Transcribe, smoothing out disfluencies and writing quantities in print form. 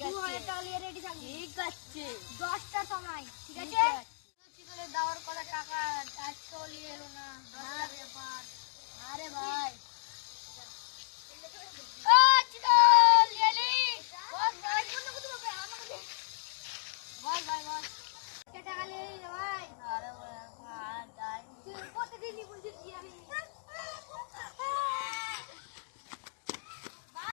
2000 টাকা নিয়ে রেডি থাকবি। ঠিক আছে। 10টার সময়, ঠিক আছে? দেওয়ার কথা টাকা আজকে নিয়ে